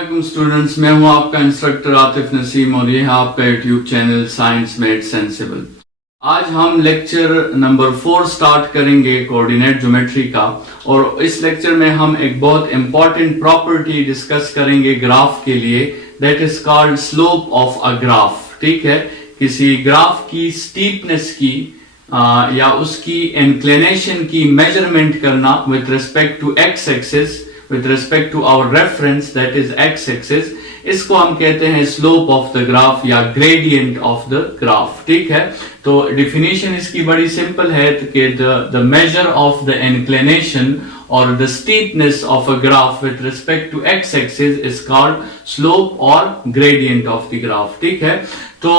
अस्सलाम स्टूडेंट्स, मैं हूं आपका इंस्ट्रक्टर आतिफ नसीम और ये है आपका YouTube channel science made sensible. आज हम लेक्चर नंबर 4 स्टार्ट करेंगे कोऑर्डिनेट ज्योमेट्री का, और इस लेक्चर में हम एक बहुत इंपॉर्टेंट प्रॉपर्टी डिस्कस करेंगे ग्राफ के लिए, that is called slope of a graph. ठीक है, किसी ग्राफ की स्टीपनेस की या उसकी इंक्लिनेशन की मेजरमेंट करना with respect to X axis, with respect to our reference that is x axis, इसको हम कहते हैं स्लोप ऑफ द ग्राफ या ग्रेडियंट ऑफ द ग्राफ। ठीक है, तो डिफिनीशन इसकी बड़ी सिंपल है कि the measure of the inclination और the steepness of a graph with respect to X axis is called slope और ग्रेडियंट ऑफ द ग्राफ। ठीक है, तो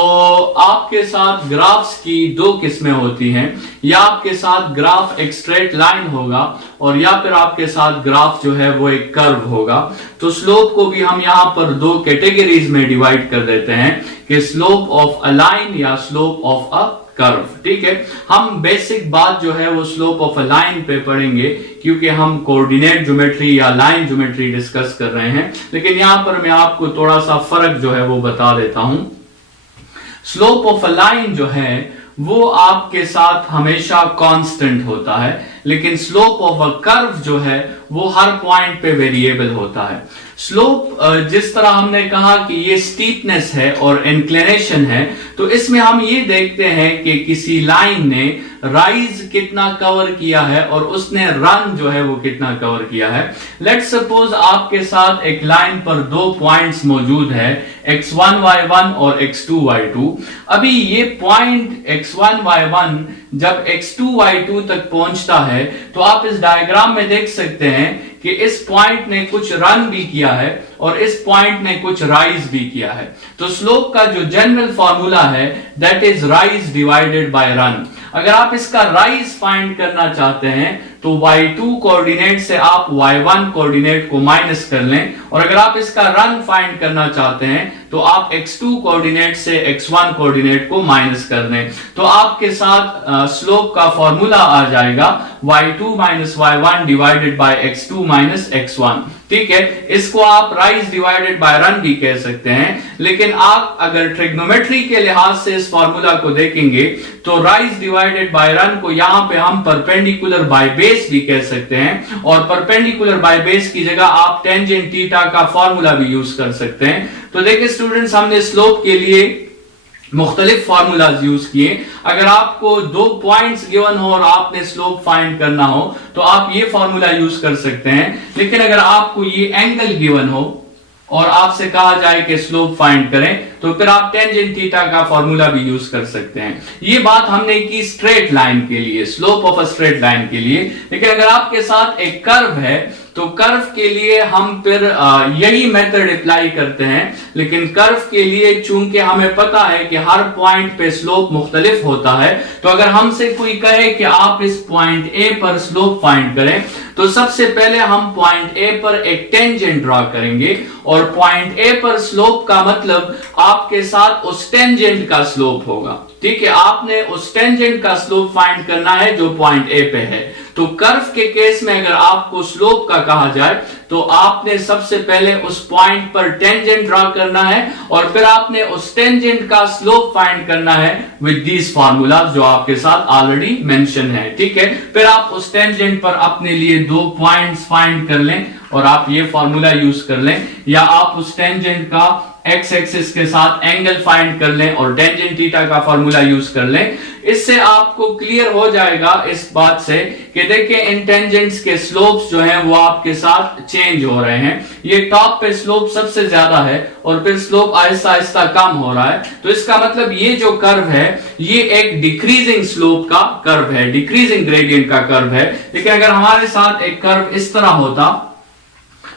आपके साथ ग्राफ्स की दो किस्में होती हैं, या आपके साथ ग्राफ एक स्ट्रेट लाइन होगा और या फिर आपके साथ ग्राफ जो है वो एक कर्व होगा। तो स्लोप को भी हम यहाँ पर दो कैटेगरीज में डिवाइड कर देते हैं कि स्लोप ऑफ अ लाइन या स्लोप ऑफ अ कर्व। ठीक है, हम बेसिक बात जो है वो स्लोप ऑफ अ लाइन पे पढ़ेंगे क्योंकि हम कोऑर्डिनेट ज्योमेट्री या लाइन ज्योमेट्री डिस्कस कर रहे हैं, लेकिन यहाँ पर मैं आपको थोड़ा सा फर्क जो है वो बता देता हूं। स्लोप ऑफ अ लाइन जो है वो आपके साथ हमेशा कांस्टेंट होता है, लेकिन स्लोप ऑफ अ कर्व जो है वो हर पॉइंट पे वेरिएबल होता है। स्लोप जिस तरह हमने कहा कि ये स्टीपनेस है और इंक्लिनेशन है, तो इसमें हम ये देखते हैं कि किसी लाइन ने राइज कितना कवर किया है और उसने रन जो है वो कितना कवर किया है। लेट्स सपोज आपके साथ एक लाइन पर दो पॉइंट्स मौजूद है, x1 y1 और x2 y2। अभी ये पॉइंट x1 y1 जब x2 y2 तक पहुंचता है तो आप इस डायग्राम में देख सकते हैं कि इस पॉइंट ने कुछ रन भी किया है और इस पॉइंट ने कुछ राइज भी किया है। तो स्लोप का जो जनरल फॉर्मूला है that is rise divided by run. अगर आप इसका राइज फाइंड करना चाहते हैं तो y2 कोऑर्डिनेट से आप y1 कोऑर्डिनेट को माइनस कर लें, और अगर आप इसका रन फाइंड करना चाहते हैं तो आप x2 कोऑर्डिनेट से x1 कोऑर्डिनेट को माइनस कर लें। तो आपके साथ स्लोप का फॉर्मूला आ जाएगा y2 minus y1 divided by x2 minus x1। ठीक है, इसको आप राइज डिवाइडेड बाय रन भी कह सकते हैं, लेकिन आप अगर ट्रिग्नोमेट्री के लिहाज से इस फॉर्मूला को देखेंगे तो राइज डिवाइडेड बाय रन को यहां पे हम परपेंडिकुलर बाय बेस भी कह सकते हैं, और परपेंडिकुलर बाय बेस की जगह आप टेंजेंट थीटा का फॉर्मूला भी यूज कर सकते हैं। तो देखिए स्टूडेंट्स, हमने स्लोप के लिए मुख्तलिफ फार्मूलाज यूज किए। अगर आपको दो पॉइंट्स गिवन हो और आपने स्लोप फाइंड करना हो तो आप ये फार्मूला यूज कर सकते हैं, लेकिन अगर आपको ये एंगल गिवन हो और आपसे कहा जाए कि स्लोप फाइंड करें तो फिर आप टेंजेंट थीटा का फॉर्मूला भी यूज कर सकते हैं। ये बात हमने की स्ट्रेट लाइन के लिए, slope of a straight line के लिए। लेकिन अगर आपके साथ एक कर्व है तो कर्व के लिए हम फिर यही मेथड अप्लाई करते हैं, लेकिन कर्व के लिए चूंकि हमें पता है कि हर पॉइंट पे स्लोप मुख्तलिफ होता है, तो अगर हमसे कोई कहे कि आप इस पॉइंट ए पर स्लोप फाइंड करें तो सबसे पहले हम पॉइंट ए पर एक टेंजेंट ड्रॉ करेंगे, और पॉइंट ए पर स्लोप का मतलब आपके साथ उस टेंजेंट का स्लोप होगा। ठीक है, आपने उस टेंजेंट का स्लोप फाइंड करना है जो पॉइंट ए पे है। तो कर्व के केस में अगर आपको स्लोप का कहा जाए तो आपने सबसे पहले उस पॉइंट पर टेंजेंट ड्रॉ करना है और फिर आपने उस टेंजेंट का स्लोप फाइंड करना है विद दीज फार्मूला जो आपके साथ ऑलरेडी मेंशन है। ठीक है, फिर आप उस टेंजेंट पर अपने लिए दो पॉइंट्स फाइंड कर लें और आप ये फार्मूला यूज कर लें, या आप उस टेंजेंट का एक्स एक्सिस के साथ एंगल फाइंड कर लें और टेंजेंट थीटा का फार्मूला यूज कर लें। इससे आपको क्लियर हो जाएगा इस बात से कि देखिए इन टेंजेंट्स के स्लोप्स जो हैं वो आपके साथ चेंज हो रहे हैं। ये टॉप पे स्लोप सबसे ज्यादा है और फिर स्लोप आहिस्ता आहिस्ता कम हो रहा है, तो इसका मतलब ये जो कर्व है ये एक डिक्रीजिंग स्लोप का कर्व है, डिक्रीजिंग ग्रेडियंट का कर्व है। लेकिन अगर हमारे साथ एक कर्व इस तरह होता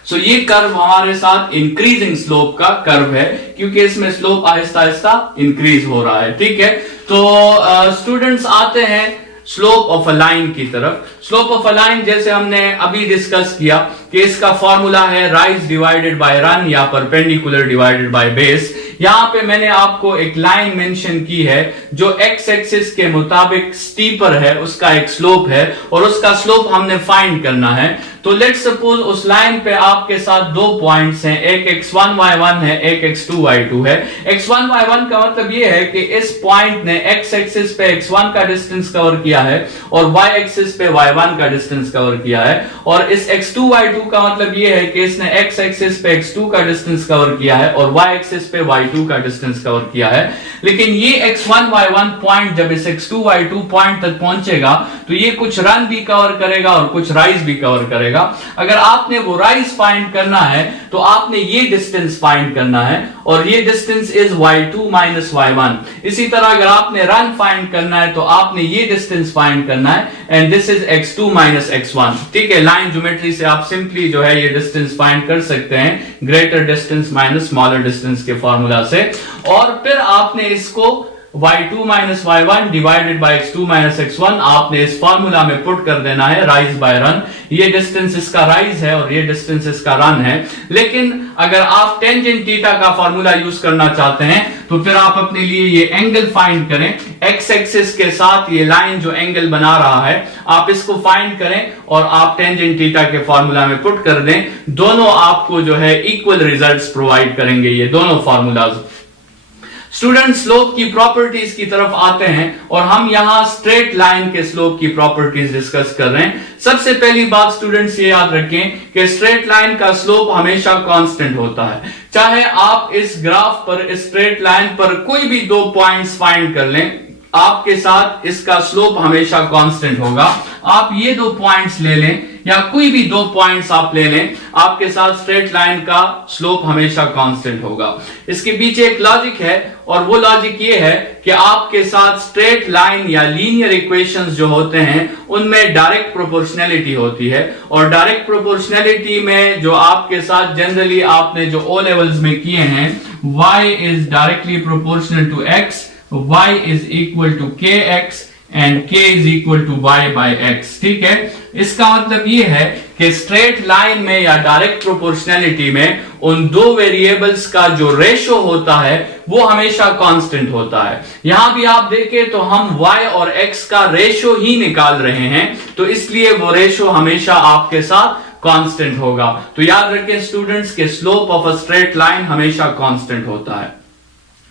सो ये कर्व हमारे साथ इंक्रीजिंग स्लोप का कर्व है, क्योंकि इसमें स्लोप आहिस्ता आहिस्ता इंक्रीज हो रहा है। ठीक है, तो स्टूडेंट्स आते हैं स्लोप ऑफ अ लाइन की तरफ। स्लोप ऑफ अ लाइन जैसे हमने अभी डिस्कस किया कि इसका फॉर्मूला है राइज डिवाइडेड बाय रन या परपेंडिकुलर डिवाइडेड बाय बेस। यहां पे मैंने आपको एक लाइन मेंशन की है जो एक्स एक्सिस के मुताबिक स्टीपर है, उसका एक स्लोप है और उसका स्लोप हमने फाइंड करना है। तो लेट्स सपोज उस लाइन पे आपके साथ दो पॉइंट्स हैं, एक x1 y1 है, एक x2 y2 है। x1 y1 का मतलब ये है कि इस पॉइंट ने x एक्सिस पे x1 का डिस्टेंस कवर किया है और y एक्सिस पे y1 का डिस्टेंस कवर किया है, और इस x2 y2 का मतलब ये है कि इसने x एक्सिस पे x2 का डिस्टेंस कवर किया है और y एक्सिस पे y2 का डिस्टेंस कवर किया है। लेकिन ये x1 y1 पॉइंट जब इस x2 y2 पॉइंट तक पहुंचेगा तो ये कुछ रन भी कवर करेगा और कुछ राइज भी कवर करेगा। अगर आपने वो राइज फाइंड करना है तो आपने ये डिस्टेंस फाइंड करना है और ये distance is y2 minus y1। इसी तरह अगर आपने रन फाइंड करना है तो आपने ये डिस्टेंस फाइंड करना है and this is x2 minus x1। ठीक है, लाइन ज्योमेट्री से आप सिंपली जो है ये डिस्टेंस फाइंड कर सकते हैं greater distance minus smaller distance के फॉर्मूला से। और फिर आपने इसको y2 minus y1 divided by x2 minus x1 आपने इस फॉर्मूला में पुट कर देना है, राइज बाय रन। ये डिस्टेंस इसका राइज है और ये डिस्टेंस इसका रन है। लेकिन अगर आप टेंजेंट थीटा का फॉर्मूला यूज करना चाहते हैं तो फिर आप अपने लिए ये एंगल फाइंड करें, x एक्सिस के साथ ये लाइन जो एंगल बना रहा है आप इसको फाइंड करें और आप टेंजेंट थीटा के फॉर्मूला में पुट कर दें। दोनों आपको जो है इक्वल रिजल्ट्स प्रोवाइड करेंगे ये दोनों फॉर्मूलाज। स्टूडेंट स्लोप की प्रॉपर्टीज की तरफ आते हैं और हम यहां स्ट्रेट लाइन के स्लोप की प्रॉपर्टीज डिस्कस कर रहे हैं। सबसे पहली बात स्टूडेंट्स ये याद रखें कि स्ट्रेट लाइन का स्लोप हमेशा कांस्टेंट होता है। चाहे आप इस ग्राफ पर, इस स्ट्रेट लाइन पर कोई भी दो पॉइंट्स फाइंड कर लें, आपके साथ इसका स्लोप हमेशा कांस्टेंट होगा। आप ये दो पॉइंट्स ले लें या कोई भी दो पॉइंट्स आप ले लें, आपके साथ स्ट्रेट लाइन का स्लोप हमेशा कांस्टेंट होगा। इसके पीछे एक लॉजिक है और वो लॉजिक ये है कि आपके साथ स्ट्रेट लाइन या लीनियर इक्वेशंस जो होते हैं उनमें डायरेक्ट प्रोपोर्शनैलिटी होती है और डायरेक्ट प्रोपोर्शनैलिटी में जो आपके साथ जनरली आपने जो ओ लेवल्स में किए हैं, y is directly proportional to x, y is equal to kx and k is equal to y by x। ठीक है, इसका मतलब ये है कि स्ट्रेट लाइन में या डायरेक्ट प्रोपोर्शनैलिटी में उन दो वेरिएबल्स का जो रेशो होता है वो हमेशा कांस्टेंट होता है। यहां भी आप देखें तो हम y और x का रेशो ही निकाल रहे हैं, तो इसलिए वो रेशो हमेशा आपके साथ कांस्टेंट होगा। तो याद रखें स्टूडेंट्स के slope of a straight line हमेशा कांस्टेंट होता है।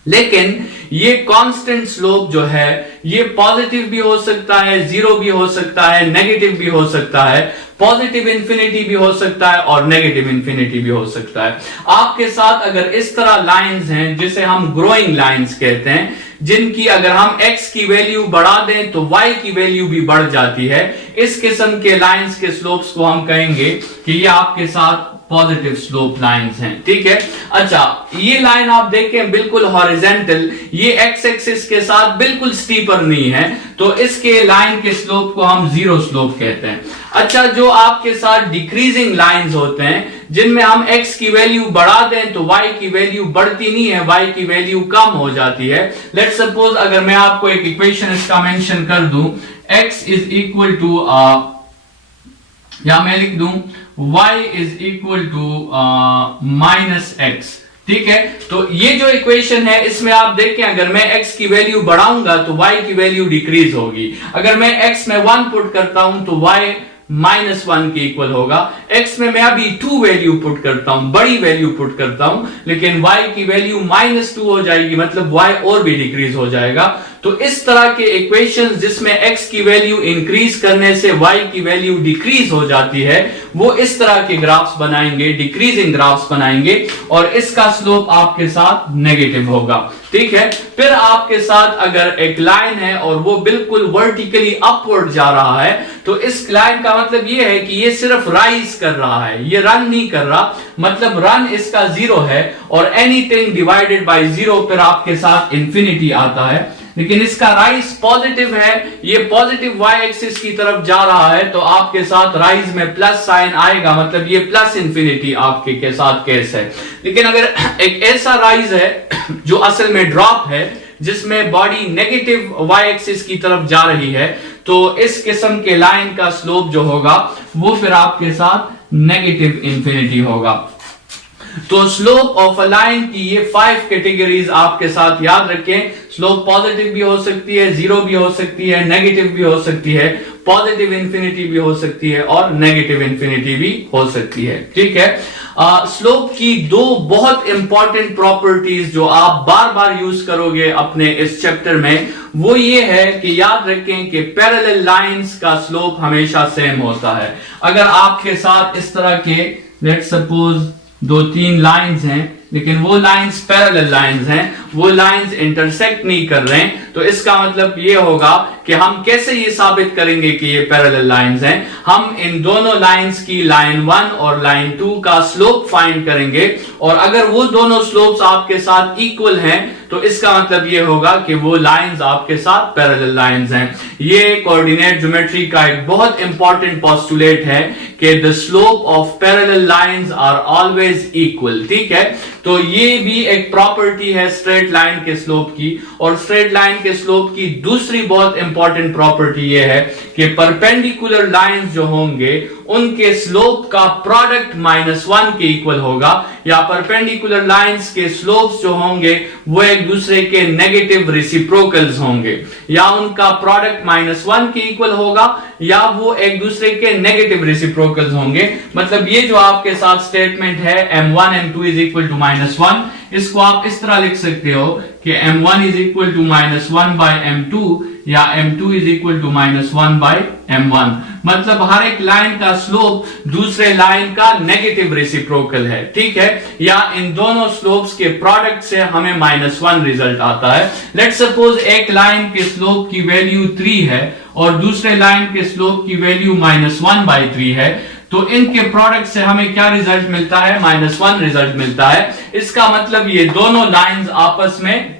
लेकिन ये कांस्टेंट स्लोप जो है ये पॉजिटिव भी हो सकता है, जीरो भी हो सकता है, नेगेटिव भी हो सकता है, पॉजिटिव इंफिनिटी भी हो सकता है और नेगेटिव इंफिनिटी भी हो सकता है। आपके साथ अगर इस तरह लाइंस हैं जिसे हम ग्रोइंग लाइंस कहते हैं, जिनकी अगर हम x की वैल्यू बढ़ा दें तो y की वैल्यू भी बढ़ जाती है, इस किस्म के लाइंस के स्लोप्स को हम कहेंगे कि ये आपके साथ पॉजिटिव स्लोप लाइंस हैं। ठीक है, अच्छा ये लाइन आप देखें बिल्कुल हॉरिजॉन्टल, ये x एक्सिस के साथ बिल्कुल स्टीपर नहीं है, तो इसके लाइन के स्लोप को हम जीरो स्लोप कहते हैं। अच्छा, जो आपके साथ डिक्रीजिंग लाइंस होते हैं जिनमें हम x की वैल्यू बढ़ा दें तो y की वैल्यू बढ़ती नहीं है, y की वैल्यू कम हो जाती है। लेट्स सपोज अगर मैं आपको एक इक्वेशन इसका मेंशन कर दूं, x इज इक्वल टू या मैं लिख दूं y is equal to minus x। ठीक है, तो ये जो इक्वेशन है इसमें आप देखें अगर मैं x की वैल्यू बढ़ाऊंगा तो y की वैल्यू डिक्रीज होगी। अगर मैं x में 1 पुट करता हूं तो y -1 के इक्वल होगा। x में मैं अभी 2 वैल्यू पुट करता हूं, बड़ी वैल्यू पुट करता हूं, लेकिन y की वैल्यू -2 हो जाएगी, मतलब y और भी डिक्रीज हो जाएगा। तो इस तरह के इक्वेशंस जिसमें x की वैल्यू इंक्रीज करने से y की वैल्यू डिक्रीज हो जाती है, वो इस तरह के ग्राफ्स बनाएंगे, डिक्रीजिंग ग्राफ्स बनाएंगे और इसका स्लोप आपके साथ नेगेटिव होगा। ठीक है, फिर आपके साथ अगर एक लाइन है और वो बिल्कुल वर्टिकली अपवर्ड जा रहा है तो इस लाइन का मतलब ये है कि ये सिर्फ राइज कर रहा है, ये रन नहीं कर रहा, मतलब रन इसका जीरो है और एनीथिंग डिवाइडेड बाय जीरो फिर आपके साथ इंफिनिटी आता है। लेकिन इसका राइज पॉजिटिव है, ये पॉजिटिव y एक्सिस की तरफ जा रहा है तो आपके साथ राइज में प्लस साइन आएगा, मतलब ये प्लस इंफिनिटी आपके के साथ केस है। लेकिन अगर एक ऐसा राइज है जो असल में ड्रॉप है, जिसमें बॉडी नेगेटिव y एक्सिस की तरफ जा रही है, तो इस किस्म के लाइन का स्लोप जो होगा वो फिर आपके साथ नेगेटिव इंफिनिटी होगा। तो स्लोप ऑफ अ लाइन की ये 5 कैटेगरीज आपके साथ याद रखें। स्लोप पॉजिटिव भी हो सकती है, जीरो भी हो सकती है, नेगेटिव भी हो सकती है, पॉजिटिव इंफिनिटी भी हो सकती है और नेगेटिव इंफिनिटी भी हो सकती है। ठीक है, स्लोप की दो बहुत इंपॉर्टेंट प्रॉपर्टीज जो आप बार बार यूज करोगे अपने इस चैप्टर में, वो ये है कि याद रखें कि पैरेलल लाइंस का स्लोप हमेशा सेम होता है। अगर आपके साथ इस तरह के लेट्स सपोज 2-3 लाइंस हैं, लेकिन वो लाइंस पैरेलल लाइंस हैं, वो लाइंस इंटरसेक्ट नहीं कर रहे हैं, तो इसका मतलब ये होगा कि हम कैसे ये साबित करेंगे कि ये पैरेलल लाइंस हैं। हम इन दोनों लाइंस की लाइन 1 और लाइन 2 का स्लोप फाइंड करेंगे, और अगर वो दोनों स्लोप्स आपके साथ इक्वल हैं तो इसका मतलब ये होगा कि वो लाइंस आपके साथ पैरेलल लाइंस हैं। ये कोऑर्डिनेट ज्योमेट्री का एक बहुत इंपॉर्टेंट पोस्टुलेट है कि the slope of parallel lines are always equal. ठीक है, तो ये भी एक प्रॉपर्टी है स्ट्रेट लाइन के स्लोप की। और स्ट्रेट लाइन के स्लोप की दूसरी बहुत इंपॉर्टेंट प्रॉपर्टी ये है कि परपेंडिकुलर लाइंस जो होंगे उनके स्लोप का प्रोडक्ट -1 के इक्वल होगा, या परपेंडिकुलर लाइंस के स्लोप्स जो होंगे वो एक दूसरे के नेगेटिव रेसिप्रोकल्स होंगे, या उनका प्रोडक्ट -1 के इक्वल होगा, या वो एक दूसरे के नेगेटिव रेसिप्रोकल्स होंगे। मतलब ये जो आपके साथ स्टेटमेंट है m1 m2 is equal to -1, इसको आप इस तरह लिख सकते हो कि m1 is equal to -1 bye m2, या m2 is equal to -1 bye m1। मतलब हर एक लाइन का स्लोप दूसरे लाइन का नेगेटिव रेसिप्रोकल है। ठीक है, या इन दोनों स्लोप्स के प्रोडक्ट से हमें -1 रिजल्ट आता है। लेट्स सपोज एक लाइन के स्लोप की वैल्यू 3 है और दूसरे लाइन के स्लोप की वैल्यू -1/3 है, तो इनके प्रोडक्ट से हमें क्या रिजल्ट मिलता है? -1 रिजल्ट मिलता है। इसका मतलब ये दोनों लाइंस आपस में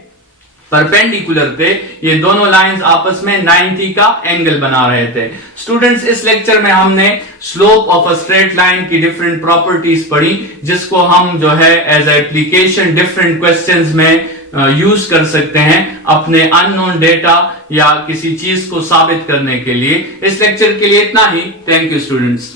परपेंडिकुलर थे, ये दोनों लाइंस आपस में 90 का एंगल बना रहे थे। स्टूडेंट्स, इस लेक्चर में हमने slope of a straight line की डिफरेंट प्रॉपर्टीज पढ़ी, जिसको हम जो है एज एप्लीकेशन डिफरेंट क्वेश्चंस में यूज कर सकते हैं अपने अननोन डेटा या किसी चीज को साबित करने के लिए। इस लेक्चर के लिए इतना ही। Thank you students.